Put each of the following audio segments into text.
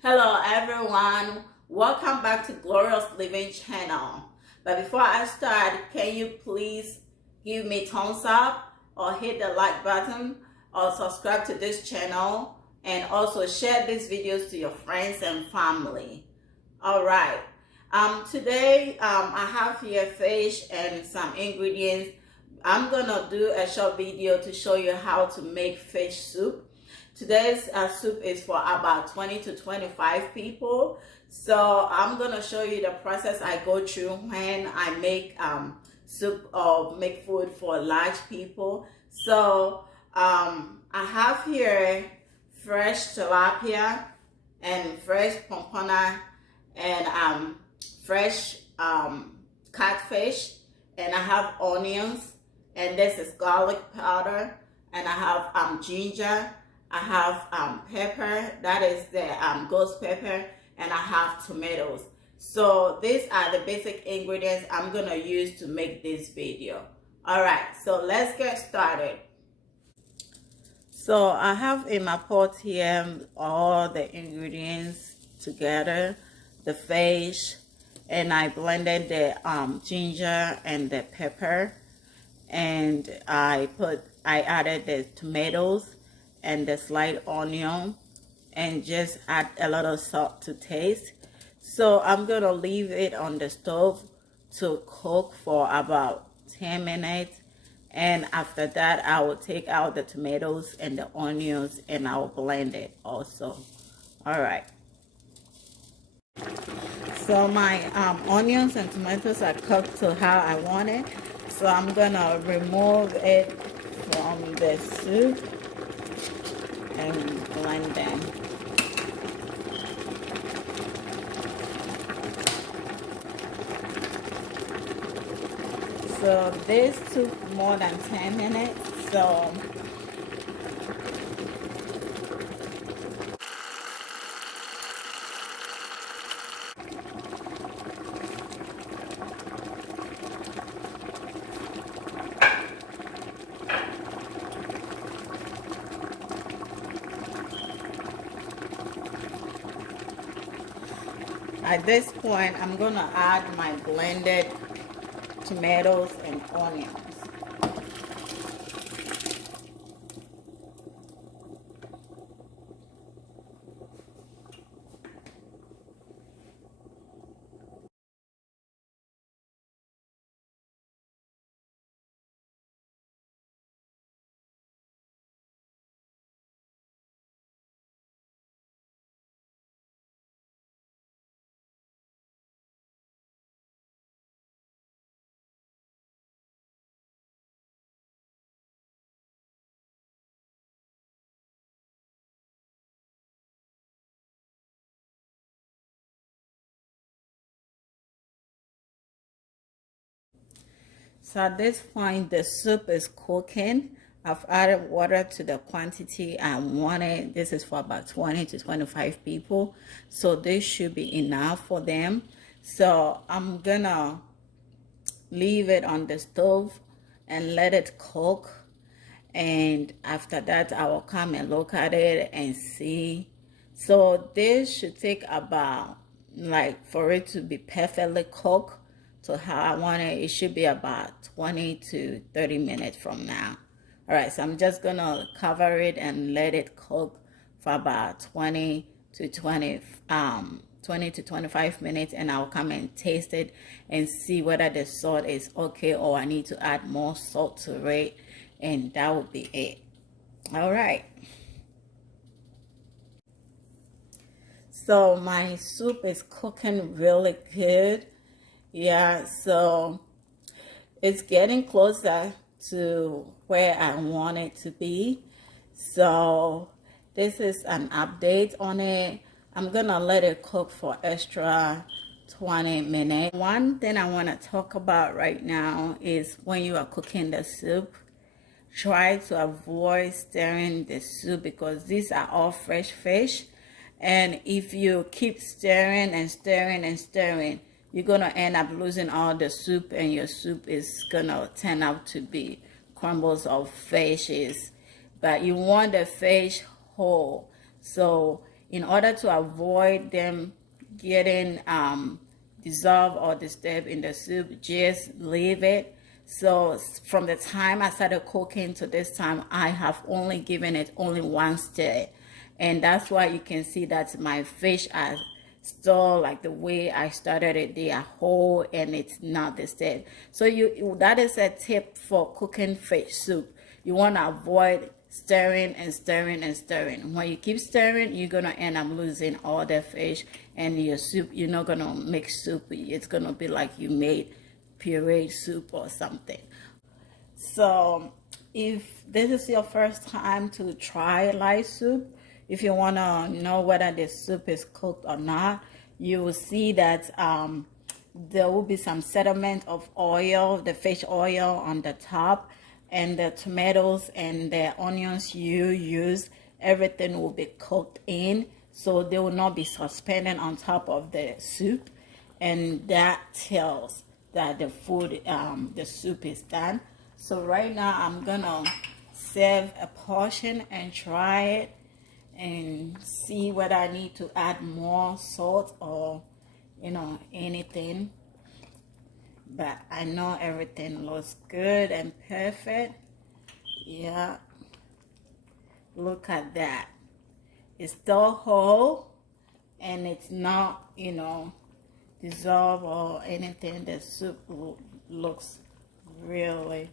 Hello everyone, welcome back to Glorious Living channel. But before I start, can you please give me thumbs up or hit the like button or subscribe to this channel and also share these videos to your friends and family. All right. Today I have here fish and some ingredients. I'm gonna do a short video to show you how to make fish soup. Today's soup is for about 20 to 25 people. So I'm gonna show you the process I go through when I make soup or make food for large people. So I have here fresh tilapia and fresh pompona and fresh catfish, and I have onions, and this is garlic powder, and I have ginger, I have pepper, that is the ghost pepper, and I have tomatoes. So these are the basic ingredients I'm gonna use to make this video. All right, so let's get started. So I have in my pot here all the ingredients together, the fish, and I blended the ginger and the pepper, and I added the tomatoes and the sliced onion, and just add a little salt to taste. So I'm gonna leave it on the stove to cook for about 10 minutes, and after that I will take out the tomatoes and the onions and I will blend it also. All right, so my onions and tomatoes are cooked to how I want it, so I'm gonna remove it from the soup and blend them. So this took more than 10 minutes. So at this point, I'm gonna add my blended tomatoes and onions. So at this point, the soup is cooking. I've added water to the quantity I wanted. This is for about 20 to 25 people. So this should be enough for them. So I'm gonna leave it on the stove and let it cook. And after that, I will come and look at it and see. So this should take about, like, for it to be perfectly cooked to how I want it, it should be about 20 to 30 minutes from now. All right, so I'm just gonna cover it and let it cook for about 20 to 25 minutes, and I'll come and taste it and see whether the salt is okay or I need to add more salt to it, and that would be it. All right, so my soup is cooking really good. Yeah, so it's getting closer to where I want it to be. So this is an update on it. I'm gonna let it cook for extra 20 minutes. One thing I want to talk about right now is when you are cooking the soup, try to avoid stirring the soup because these are all fresh fish, and if you keep stirring and stirring and stirring, you're gonna end up losing all the soup, and your soup is gonna turn out to be crumbles of fishes. But you want the fish whole, so in order to avoid them getting dissolved or disturbed in the soup, just leave it. So from the time I started cooking to this time, I have only given it only one stir, and that's why you can see that my fish are still like the way I started it. They are whole and it's not disturbed. So that is a tip for cooking fish soup. You want to avoid stirring and stirring and stirring. When you keep stirring, you're gonna end up losing all the fish, and your soup, you're not gonna make soup. It's gonna be like you made pureed soup or something. So if this is your first time to try light soup, if you want to know whether the soup is cooked or not, you will see that there will be some sediment of oil, the fish oil on the top, and the tomatoes and the onions you use, everything will be cooked in, so they will not be suspended on top of the soup, and that tells that the food, the soup is done. So right now I'm gonna serve a portion and try it and see whether I need to add more salt or anything. But I know everything looks good and perfect. Yeah, look at that. It's still whole and it's not dissolved or anything. The soup looks really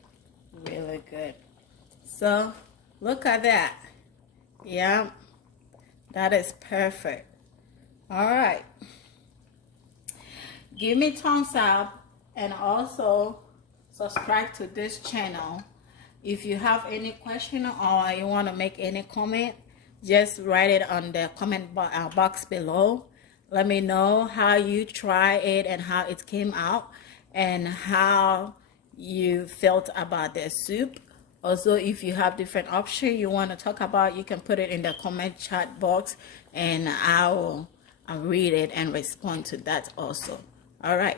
good. So look at that. Yeah, that is perfect. All right, give me thumbs up and also subscribe to this channel. If you have any question or you want to make any comment, just write it on the comment box below. Let me know how you try it and how it came out and how you felt about the soup. Also, if you have different options you want to talk about, you can put it in the comment chat box and I'll read it and respond to that also. All right.